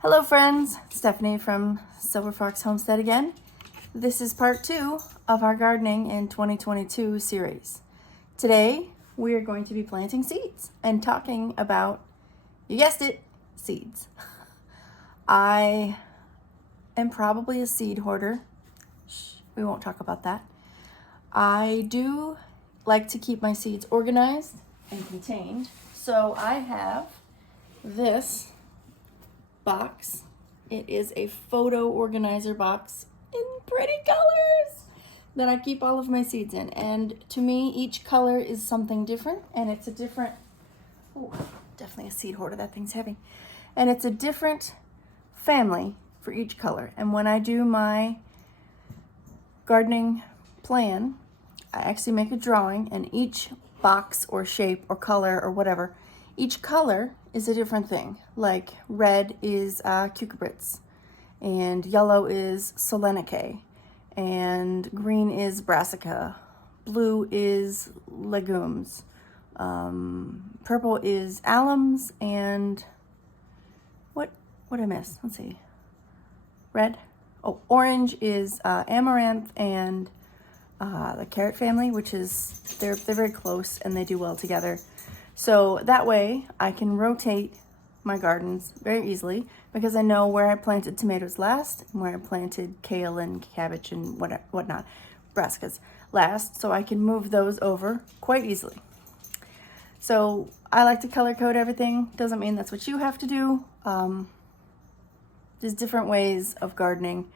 Hello friends, Stephanie from Silver Fox Homestead again. This is part 2 of our gardening in 2022 series. Today we are going to be planting seeds and talking about, you guessed it, seeds. I am probably a seed hoarder. We won't talk about that. I do like to keep my seeds organized and contained. So I have this box. It is a photo organizer box in pretty colors that I keep all of my seeds in. And to me, each color is something different, and it's a different, oh, definitely a seed hoarder, that thing's heavy. And it's a different family for each color. And when I do my gardening plan, I actually make a drawing, and each box or shape or color or whatever, each color is a different thing. Like red is cucurbits, and yellow is solenicae, and green is brassica, blue is legumes, purple is alums, and what did I miss? Let's see. Red. Oh, orange is amaranth and the carrot family, which is they're very close and they do well together. So that way I can rotate my gardens very easily because I know where I planted tomatoes last and where I planted kale and cabbage and whatnot, brassicas last, so I can move those over quite easily. So I like to color code everything. Doesn't mean that's what you have to do. There's different ways of gardening,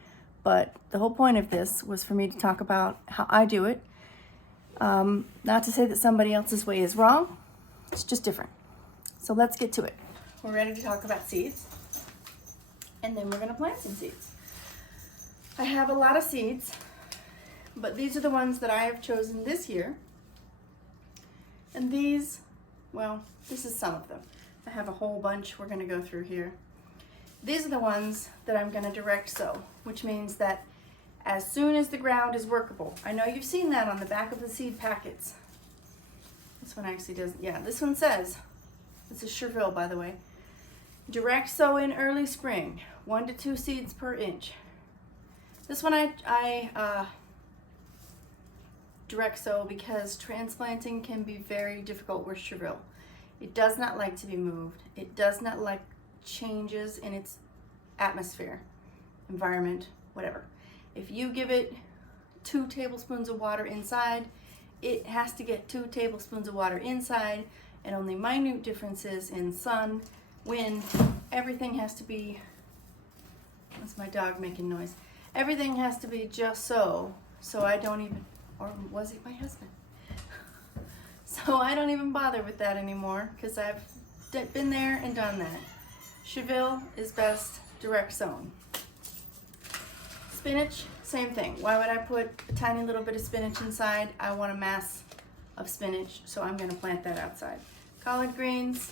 but the whole point of this was for me to talk about how I do it. Not to say that somebody else's way is wrong. It's just different. So let's get to it. We're ready to talk about seeds, and then we're going to plant some seeds. I have a lot of seeds, but these are the ones that I have chosen this year. And these, well, this is some of them. I have a whole bunch we're going to go through here. These are the ones that I'm going to direct sow, which means that as soon as the ground is workable, I know you've seen that on the back of the seed packets. This one actually doesn't, yeah, this one says, this is Cherville, by the way, direct sow in early spring, 1 to 2 seeds per inch. This one I direct sow because transplanting can be very difficult with Cherville. It does not like to be moved. It does not like changes in its atmosphere, environment, whatever. If you give it 2 tablespoons of water inside, it has to get 2 tablespoons of water inside, and only minute differences in sun, wind, everything has to be, that's my dog making noise, everything has to be just so I don't even, or was it my husband? So I don't even bother with that anymore because I've been there and done that. Cherville is best direct sown. Spinach, same thing. Why would I put a tiny little bit of spinach inside? I want a mass of spinach, so I'm going to plant that outside. Collard greens,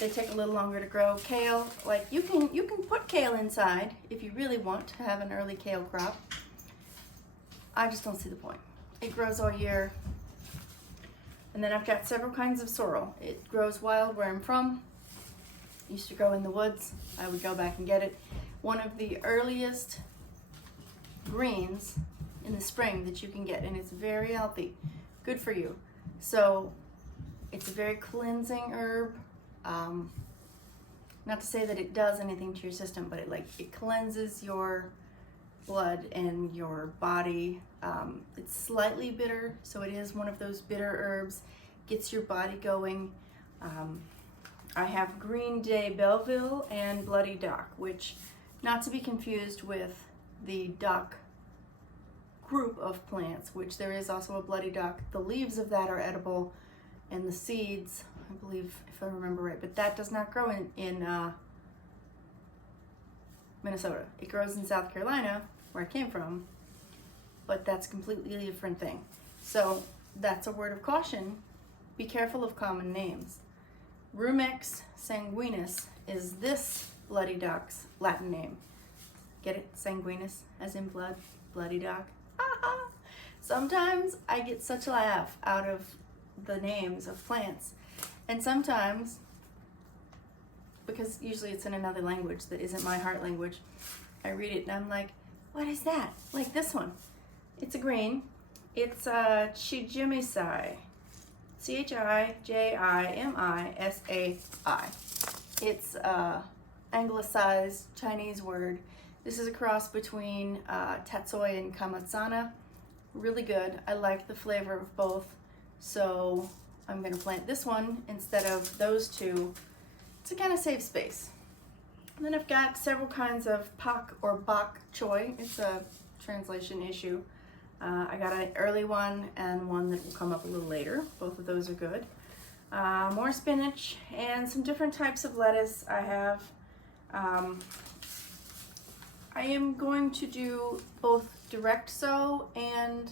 they take a little longer to grow. Kale, like you can put kale inside if you really want to have an early kale crop. I just don't see the point. It grows all year. And then I've got several kinds of sorrel. It grows wild where I'm from. Used to grow in the woods. I would go back and get it. One of the earliest greens in the spring that you can get, and it's very healthy, good for you. So it's a very cleansing herb. Not to say that it does anything to your system, but it cleanses your blood and your body. It's slightly bitter, so it is one of those bitter herbs. Gets your body going. I have Green Day Belleville and Bloody Dock, which, not to be confused with the dock group of plants, which there is also a Bloody Dock. The leaves of that are edible, and the seeds, I believe, if I remember right, but that does not grow in Minnesota. It grows in South Carolina, where I came from, but that's a completely different thing. So that's a word of caution. Be careful of common names. Rumex sanguinus is this Bloody Dock's Latin name. Get it? Sanguinus, as in blood, Bloody Dock. Sometimes I get such a laugh out of the names of plants, and sometimes because usually it's in another language that isn't my heart language. I read it and I'm like, what is that? Like this one. It's a green. It's Chijimisai. Chijimisai. It's anglicized Chinese word. This is a cross between tatsoi and kamatsana. Really good. I like the flavor of both. So I'm going to plant this one instead of those two to kind of save space. And then I've got several kinds of pak or bok choy. It's a translation issue. I got an early one and one that will come up a little later. Both of those are good. More spinach and some different types of lettuce I have. I am going to do both direct sow and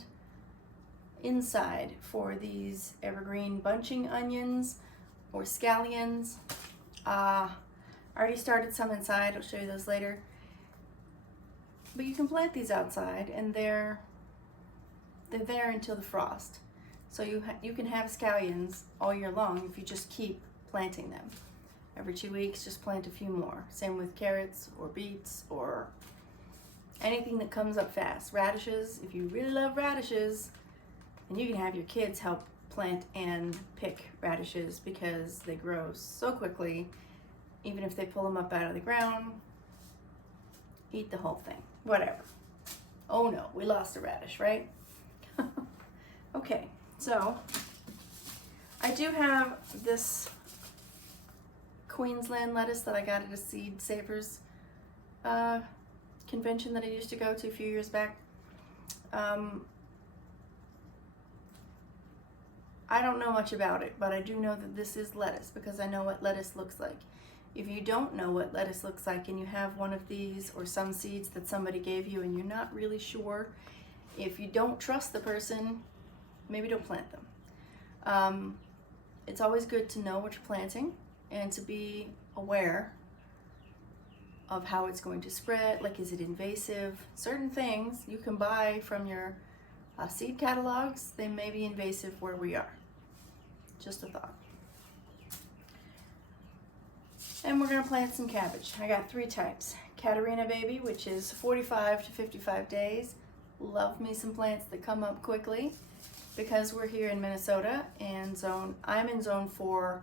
inside for these evergreen bunching onions or scallions. I already started some inside. I'll show you those later. But you can plant these outside and they're there until the frost. So you can have scallions all year long if you just keep planting them. Every 2 weeks, just plant a few more. Same with carrots or beets or anything that comes up fast. Radishes, if you really love radishes, and you can have your kids help plant and pick radishes because they grow so quickly. Even if they pull them up out of the ground, eat the whole thing, whatever. Oh no, we lost a radish, right? Okay, so I do have this Queensland lettuce that I got at a Seed Savers convention that I used to go to a few years back. I don't know much about it, but I do know that this is lettuce because I know what lettuce looks like. If you don't know what lettuce looks like and you have one of these or some seeds that somebody gave you and you're not really sure, if you don't trust the person, maybe don't plant them. It's always good to know what you're planting and to be aware of how it's going to spread, like is it invasive? Certain things you can buy from your seed catalogs, they may be invasive where we are. Just a thought. And we're gonna plant some cabbage. I got 3 types. Katarina Baby, which is 45 to 55 days. Love me some plants that come up quickly because we're here in Minnesota and I'm in zone 4A.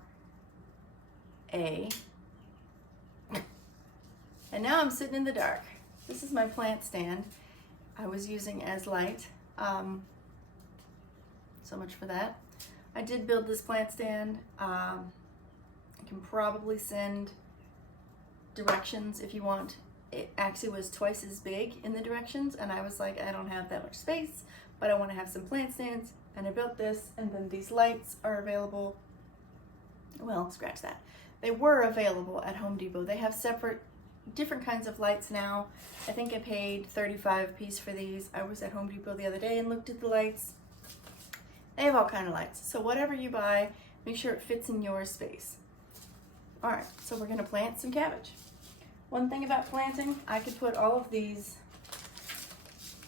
And now I'm sitting in the dark. This is my plant stand I was using as light. So much for that. I did build this plant stand. I can probably send directions if you want. It actually was twice as big in the directions and I was like, I don't have that much space, but I want to have some plant stands, and I built this, and then these lights are available. Well, scratch that. They were available at Home Depot. They have different kinds of lights now. I think I paid $35 a piece for these. I was at Home Depot the other day and looked at the lights. They have all kinds of lights. So whatever you buy, make sure it fits in your space. All right, so we're gonna plant some cabbage. One thing about planting, I could put all of these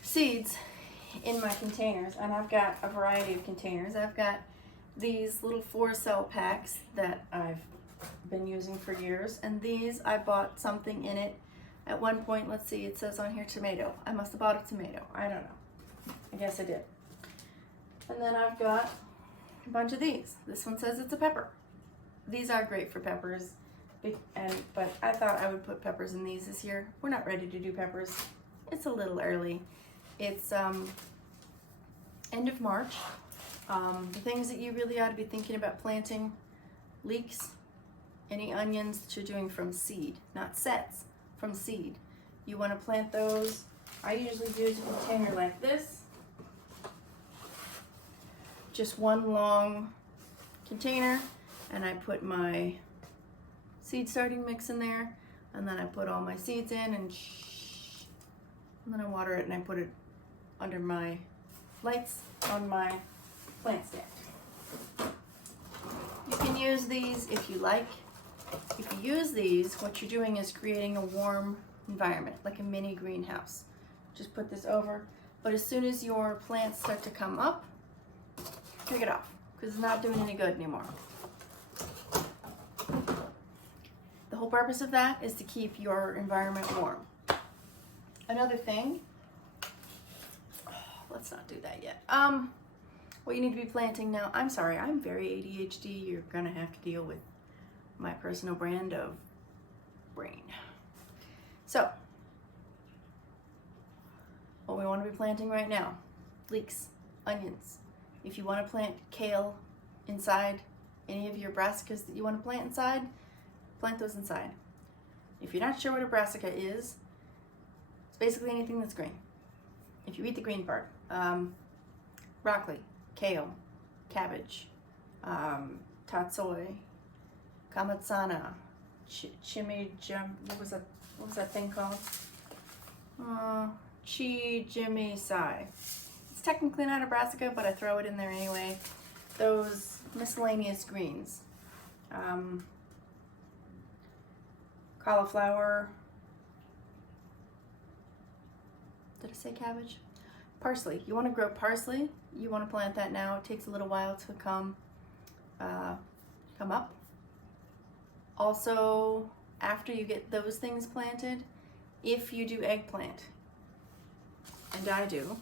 seeds in my containers, and I've got a variety of containers. I've got these little 4-cell packs that I've been using for years, and these I bought something in it at one point. Let's see, it says on here tomato. I must have bought a tomato. I don't know. I guess I did. And then I've got a bunch of these. This one says it's a pepper. These are great for peppers, but I thought I would put peppers in these this year. We're not ready to do peppers. It's a little early. It's end of March. The things that you really ought to be thinking about planting: leeks, any onions that you're doing from seed, not sets, from seed. You want to plant those. I usually use a container like this. Just one long container, and I put my seed starting mix in there, and then I put all my seeds in, and then I water it, and I put it under my lights on my plant stand. You can use these if you like. If you use these, what you're doing is creating a warm environment, like a mini greenhouse. Just put this over, but as soon as your plants start to come up, take it off, because it's not doing any good anymore. The whole purpose of that is to keep your environment warm. Another thing, let's not do that yet. What you need to be planting now, I'm sorry, I'm very ADHD. You're gonna have to deal with my personal brand of brain. So, what we want to be planting right now, leeks, onions. If you want to plant kale inside, any of your brassicas that you want to plant inside, plant those inside. If you're not sure what a brassica is, it's basically anything that's green. If you eat the green part, broccoli, kale, cabbage, tatsoi, kamatsana, what was that thing called? Chijimisai. It's technically not a brassica, but I throw it in there anyway. Those miscellaneous greens. Cauliflower. Did I say cabbage? Parsley. You want to grow parsley. You want to plant that now. It takes a little while to come up. Also, after you get those things planted, if you do eggplant, and I do,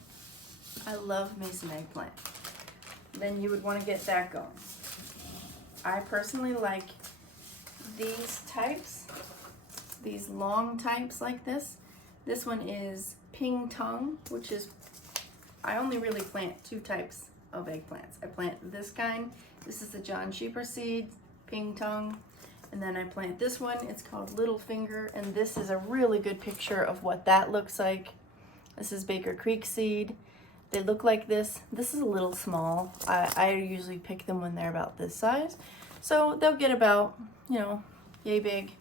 I love me some eggplant, then you would want to get that going. I personally like these types, these long types like this. This one is ping tong, which is, I only really plant two types of eggplants. I plant this kind. This is the John Sheeper seed, ping tong. And then I plant this one. It's called Little Finger, and this is a really good picture of what that looks like. This is Baker Creek seed. They look like this. This is a little small. I usually pick them when they're about this size. So they'll get about, yay big,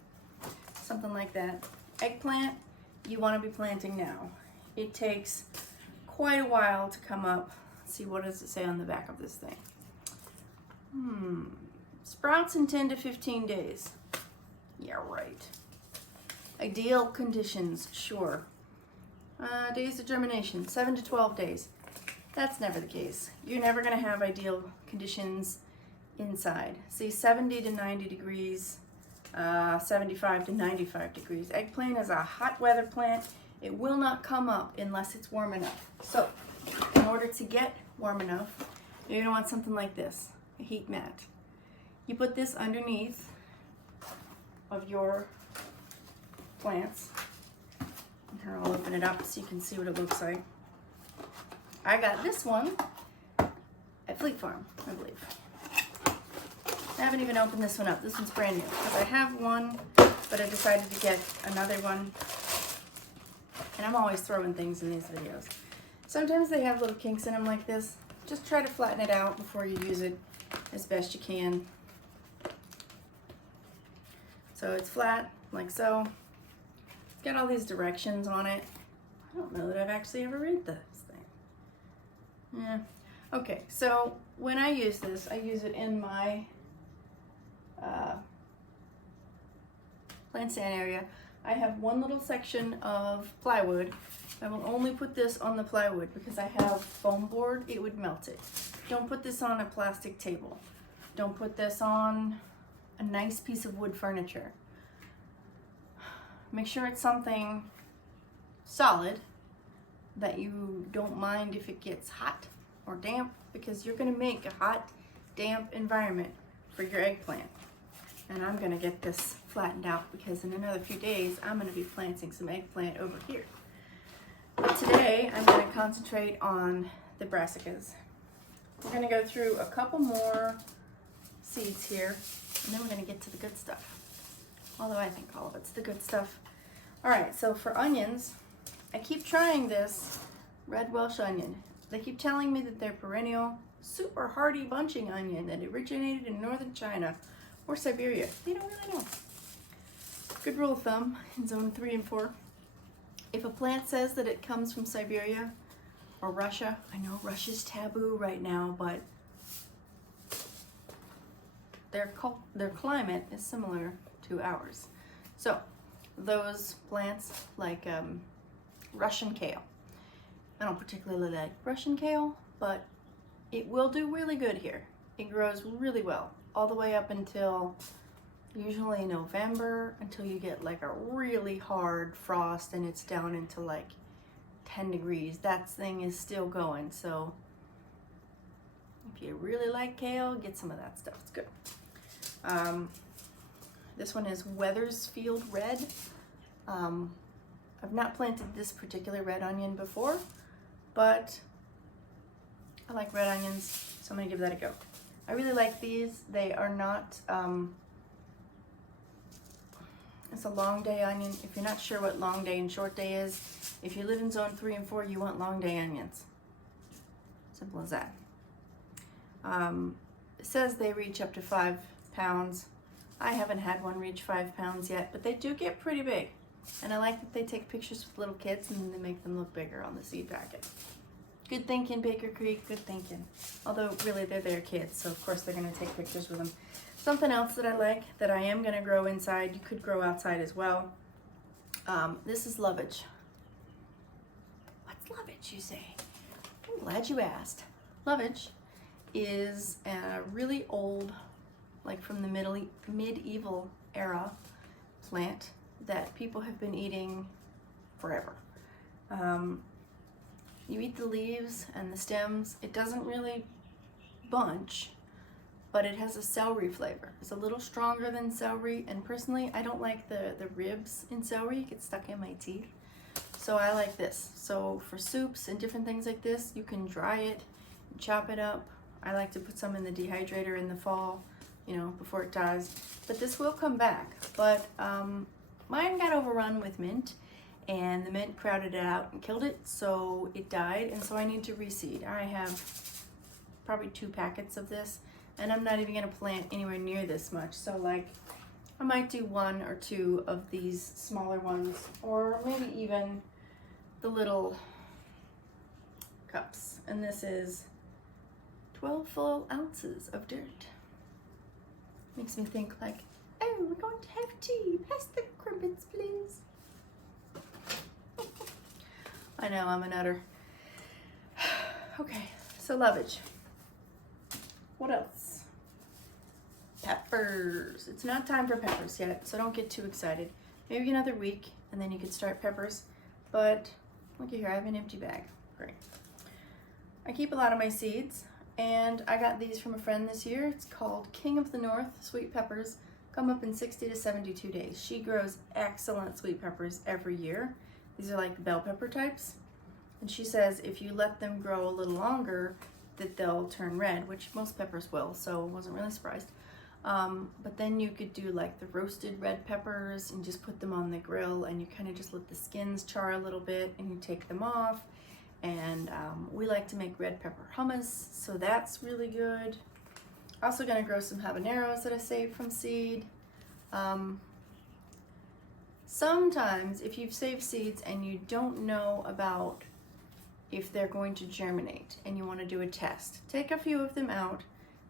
something like that. Eggplant, you want to be planting now. It takes quite a while to come up. Let's see, what does it say on the back of this thing? Sprouts in 10 to 15 days. Yeah, right. Ideal conditions, sure. Days of germination, 7 to 12 days. That's never the case. You're never going to have ideal conditions inside. See, 70 to 90 degrees, 75 to 95 degrees. Eggplant is a hot weather plant. It will not come up unless it's warm enough. So, in order to get warm enough, you're going to want something like this, a heat mat. You put this underneath of your plants. Here, I'll open it up so you can see what it looks like. I got this one at Fleet Farm, I believe. I haven't even opened this one up. This one's brand new because I have one, but I decided to get another one. And I'm always throwing things in these videos. Sometimes they have little kinks in them like this. Just try to flatten it out before you use it as best you can. So it's flat, like so. It's got all these directions on it. I don't know that I've actually ever read this thing. Yeah. Okay, so when I use this, I use it in my plant stand area. I have one little section of plywood. I will only put this on the plywood because I have foam board. It would melt it. Don't put this on a plastic table. Don't put this on a nice piece of wood furniture. Make sure it's something solid that you don't mind if it gets hot or damp, because you're going to make a hot, damp environment for your eggplant. And I'm going to get this flattened out because in another few days I'm going to be planting some eggplant over here. But today I'm going to concentrate on the brassicas. We're going to go through a couple more seeds here, and then we're going to get to the good stuff. Although I think all of it's the good stuff. Alright, so for onions, I keep trying this red Welsh onion. They keep telling me that they're perennial, super hardy bunching onion that originated in northern China or Siberia. They don't really know. Good rule of thumb in zone 3 and 4. If a plant says that it comes from Siberia or Russia, I know Russia's taboo right now, but their climate is similar to ours. So those plants like Russian kale. I don't particularly like Russian kale, but it will do really good here. It grows really well all the way up until usually November, until you get like a really hard frost and it's down into like 10 degrees. That thing is still going. So if you really like kale, get some of that stuff. It's good. This one is Weathersfield Red. I've not planted this particular red onion before, but I like red onions, so I'm gonna give that a go. I really like these. They are not, it's a long day onion. If you're not sure what long day and short day is, if you live in zone 3 and 4, you want long day onions. Simple as that. It says they reach up to 5 pounds. I haven't had one reach 5 pounds yet, but they do get pretty big. And I like that they take pictures with little kids and then they make them look bigger on the seed packet. Good thinking, Baker Creek, good thinking. Although really they're their kids, so of course they're gonna take pictures with them. Something else that I like that I am gonna grow inside, you could grow outside as well. This is lovage. What's lovage, you say? I'm glad you asked. Lovage is a really old, like from the medieval era plant that people have been eating forever. You eat the leaves and the stems. It doesn't really bunch, but it has a celery flavor. It's a little stronger than celery, and personally, I don't like the ribs in celery. It gets stuck in my teeth. So I like this. So for soups and different things like this, you can dry it, chop it up. I like to put some in the dehydrator in the fall, you know, before it dies. But this will come back. But mine got overrun with mint, and the mint crowded it out and killed it, so it died, and so I need to reseed. I have probably 2 packets of this, and I'm not even gonna plant anywhere near this much. So like, I might do 1 or 2 of these smaller ones, or maybe even the little cups. And this is 12 full ounces of dirt. Makes me think like, oh, we're going to have tea. Pass the crumpets, please. I know, I'm a nutter. Okay, so lovage. What else? Peppers. It's not time for peppers yet, so don't get too excited. Maybe another week, and then you can start peppers. But look at here, I have an empty bag. Great. I keep a lot of my seeds, and I got these from a friend this year. It's called King of the North Sweet Peppers. Come up in 60 to 72 days. She grows excellent sweet peppers every year. These are like the bell pepper types. And she says if you let them grow a little longer, that they'll turn red, which most peppers will, so I wasn't really surprised. But then you could do like the roasted red peppers and just put them on the grill, and you kind of just let the skins char a little bit and you take them off. And we like to make red pepper hummus, so that's really good. Also gonna grow some habaneros that I saved from seed. Sometimes if you've saved seeds and you don't know about if they're going to germinate and you want to do a test, take a few of them out,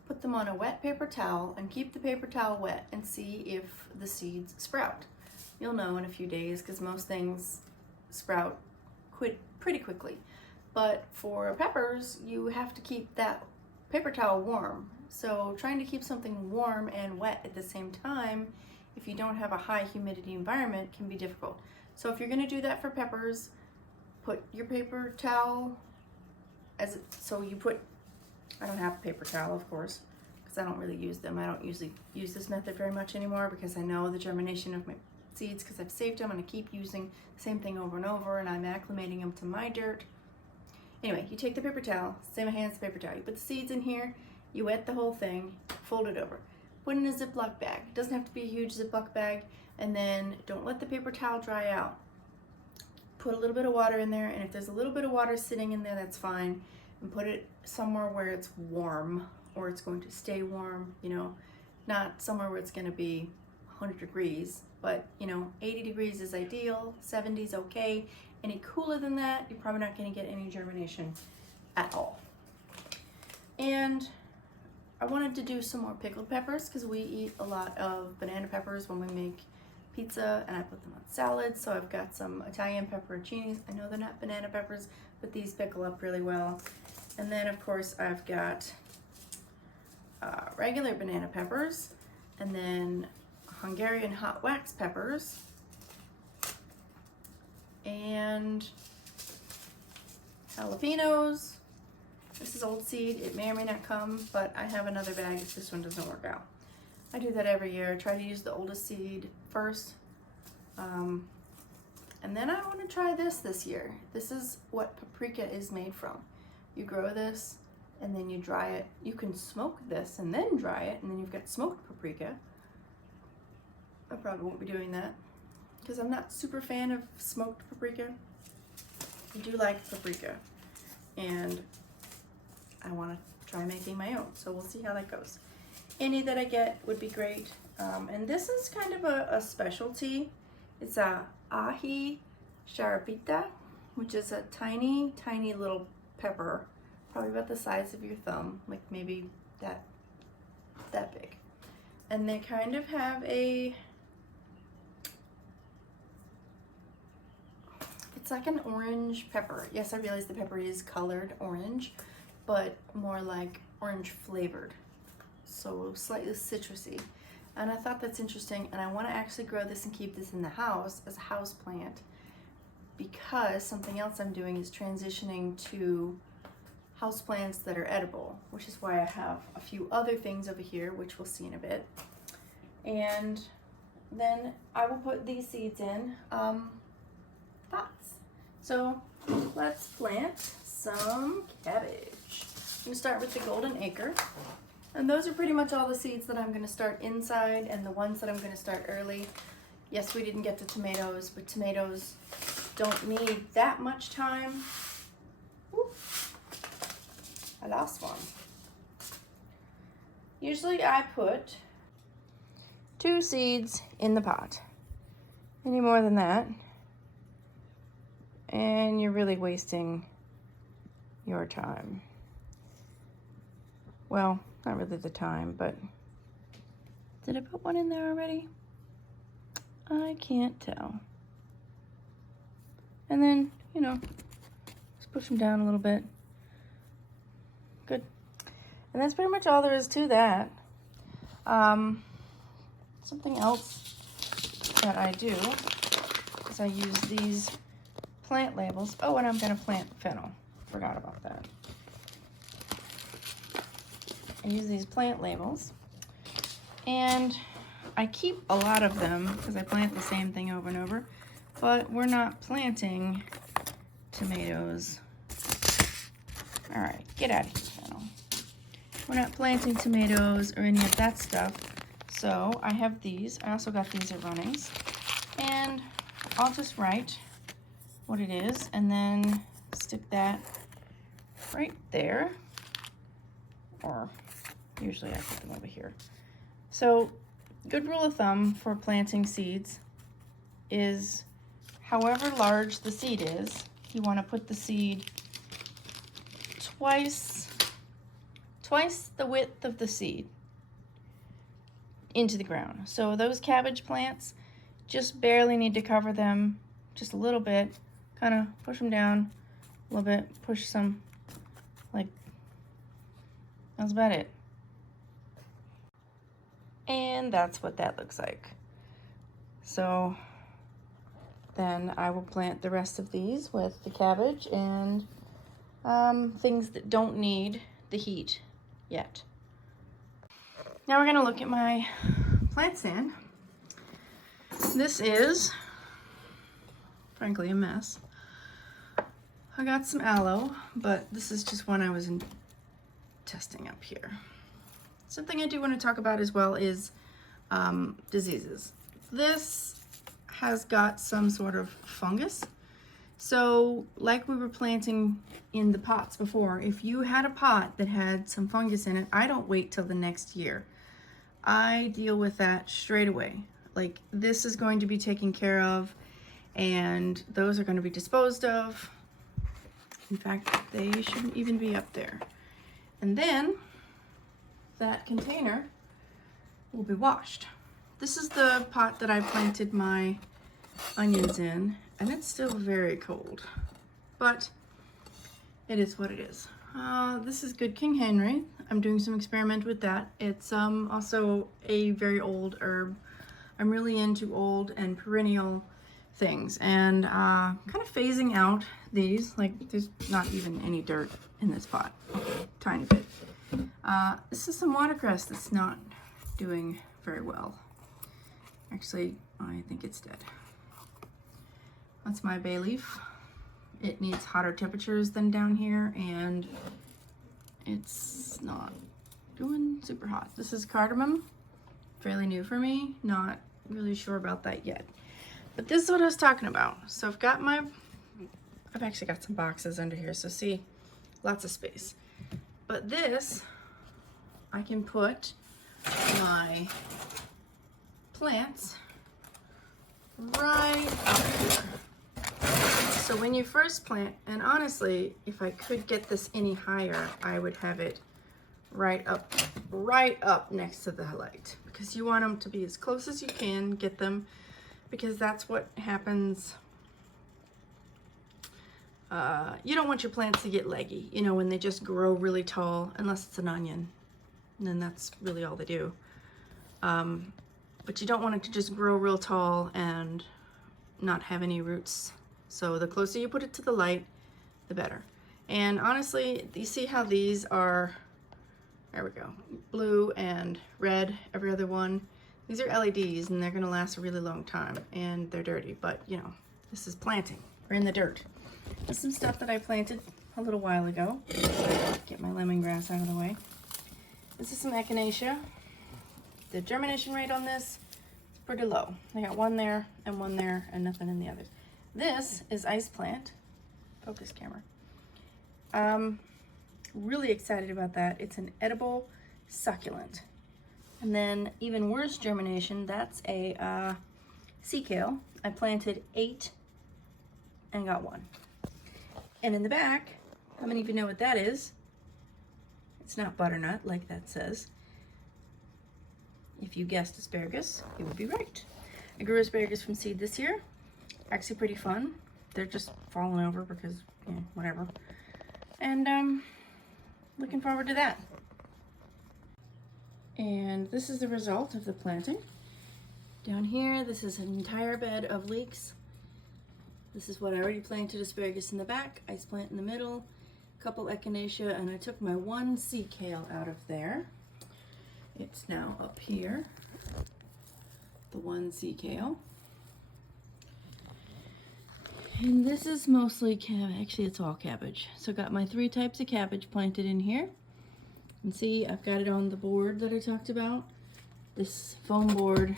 put them on a wet paper towel, and keep the paper towel wet and see if the seeds sprout. You'll know in a few days because most things sprout pretty quickly. But for peppers, you have to keep that paper towel warm. So trying to keep something warm and wet at the same time, if you don't have a high humidity environment, can be difficult. So if you're gonna do that for peppers, put your paper towel so you put, I don't have a paper towel, of course, because I don't really use them. I don't usually use this method very much anymore because I know the germination of my seeds because I've saved them and I keep using the same thing over and over, and I'm acclimating them to my dirt. Anyway, you take the paper towel, same hands the paper towel, you put the seeds in here, you wet the whole thing, fold it over. Put in a Ziploc bag. It doesn't have to be a huge Ziploc bag, and then don't let the paper towel dry out. Put a little bit of water in there, and if there's a little bit of water sitting in there, that's fine. And put it somewhere where it's warm, or it's going to stay warm, you know, not somewhere where it's gonna be 100 degrees, but you know, 80 degrees is ideal, 70 is okay. Any cooler than that, you're probably not gonna get any germination at all. And I wanted to do some more pickled peppers because we eat a lot of banana peppers when we make pizza, and I put them on salads. So I've got some Italian pepperoncinis. I know they're not banana peppers, but these pickle up really well. And then of course I've got regular banana peppers, and then Hungarian hot wax peppers, and jalapenos. This is old seed. It may or may not come, but I have another bag if this one doesn't work out. I do that every year. I try to use the oldest seed first. And then I want to try this year. This is what paprika is made from. You grow this and then you dry it. You can smoke this and then dry it, and then you've got smoked paprika. I probably won't be doing that because I'm not super fan of smoked paprika. I do like paprika, and I want to try making my own, so we'll see how that goes. Any that I get would be great. And this is kind of a specialty. It's a ají sharapita, which is a tiny, tiny little pepper, probably about the size of your thumb, like maybe that big. And they kind of have it's like an orange pepper. Yes, I realize the pepper is colored orange, but more like orange flavored, so slightly citrusy. And I thought that's interesting, and I want to actually grow this and keep this in the house as a house plant, because something else I'm doing is transitioning to house plants that are edible, which is why I have a few other things over here, which we'll see in a bit. And then I will put these seeds in pots. So let's plant some cabbage. I'm gonna start with the golden acre. And those are pretty much all the seeds that I'm gonna start inside, and the ones that I'm gonna start early. Yes, we didn't get to tomatoes, but tomatoes don't need that much time. Whoop. I lost one. Usually I put 2 seeds in the pot. Any more than that, and you're really wasting your time. Well, not really the time, but did I put one in there already? I can't tell. And then, you know, just push them down a little bit. Good. And that's pretty much all there is to that. Something else that I do is I use these plant labels. Oh, and I'm gonna plant fennel. Forgot about that. I use these plant labels, and I keep a lot of them because I plant the same thing over and over, but we're not planting tomatoes. All right, get out of here, fennel. We're not planting tomatoes or any of that stuff, so I have these. I also got these at Runnings, and I'll just write what it is and then stick that right there, or usually I put them over here. So, good rule of thumb for planting seeds is however large the seed is, you want to put the seed twice the width of the seed into the ground. So those cabbage plants just barely need to cover them just a little bit, kind of push them down a little bit, push some, like, that's about it. And that's what that looks like. So then I will plant the rest of these with the cabbage and things that don't need the heat yet. Now we're gonna look at my plant stand. This is, frankly, a mess. I got some aloe, but this is just one I was testing up here. Something I do want to talk about as well is diseases. This has got some sort of fungus. So like we were planting in the pots before, if you had a pot that had some fungus in it, I don't wait till the next year. I deal with that straight away. Like, this is going to be taken care of, and those are going to be disposed of. In fact, they shouldn't even be up there. And then that container will be washed. This is the pot that I planted my onions in, and it's still very cold, but it is what it is. This is Good King Henry. I'm doing some experiment with that. It's also a very old herb. I'm really into old and perennial things, and kind of phasing out these. Like, there's not even any dirt in this pot, tiny bit. This is some watercress that's not doing very well. Actually, I think it's dead. That's my bay leaf. It needs hotter temperatures than down here, and it's not doing super hot. This is cardamom, fairly new for me, not really sure about that yet. But this is what I was talking about. So I've actually got some boxes under here, so see, lots of space. But this, I can put my plants right up here. So when you first plant, and honestly, if I could get this any higher, I would have it right up next to the light, because you want them to be as close as you can, get them, because that's what happens. You don't want your plants to get leggy, you know, when they just grow really tall, unless it's an onion, and then that's really all they do. But you don't want it to just grow real tall and not have any roots. So the closer you put it to the light, the better. And honestly, you see how these are, there we go, blue and red, every other one. These are LEDs, and they're gonna last a really long time, and they're dirty, but you know, this is planting. We're in the dirt. There's some stuff that I planted a little while ago. Get my lemongrass out of the way. This is some echinacea. The germination rate on this is pretty low. I got one there, and nothing in the others. This is ice plant. Focus camera. Really excited about that. It's an edible succulent. And then even worse germination, that's a sea kale. I planted 8 and got 1. And in the back, how many of you know what that is? It's not butternut like that says. If you guessed asparagus, you would be right. I grew asparagus from seed this year. Actually pretty fun. They're just falling over because, you know, whatever. And looking forward to that. And this is the result of the planting. Down here, this is an entire bed of leeks. This is what I already planted: asparagus in the back, ice plant in the middle, a couple echinacea, and I took my 1 sea kale out of there. It's now up here, the 1 sea kale. And this is mostly cabbage. Actually, it's all cabbage. So got my 3 types of cabbage planted in here. And see, I've got it on the board that I talked about. This foam board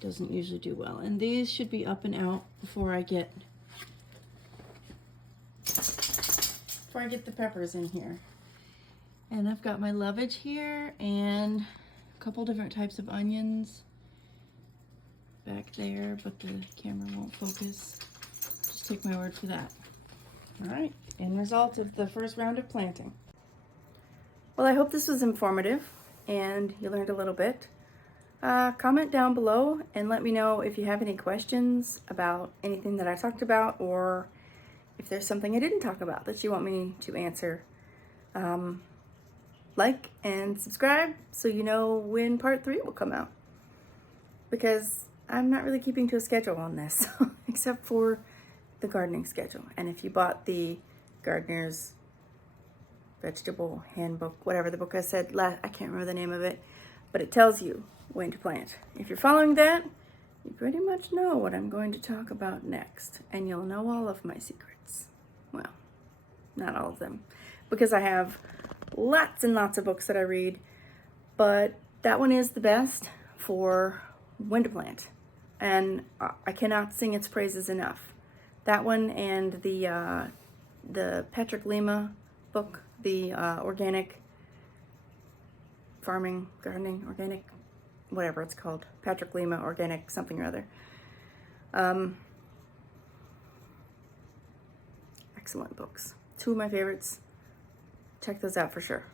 doesn't usually do well. And these should be up and out before I get the peppers in here. And I've got my lovage here and a couple different types of onions back there, but the camera won't focus. Just take my word for that. All right, end result of the first round of planting. Well, I hope this was informative and you learned a little bit. Comment down below and let me know if you have any questions about anything that I talked about, or if there's something I didn't talk about that you want me to answer. Like and subscribe so you know when part 3 will come out, because I'm not really keeping to a schedule on this except for the gardening schedule. And if you bought the Gardener's Vegetable Handbook, whatever the book I said last, I can't remember the name of it, but it tells you when to plant. If you're following that, you pretty much know what I'm going to talk about next, and you'll know all of my secrets. Well, not all of them, because I have lots and lots of books that I read, but that one is the best for when to plant, and I cannot sing its praises enough. That one and the Patrick Lima book, the organic farming, gardening, organic, whatever it's called, Patrick Lima organic something or other. Excellent books. 2 of my favorites. Check those out for sure.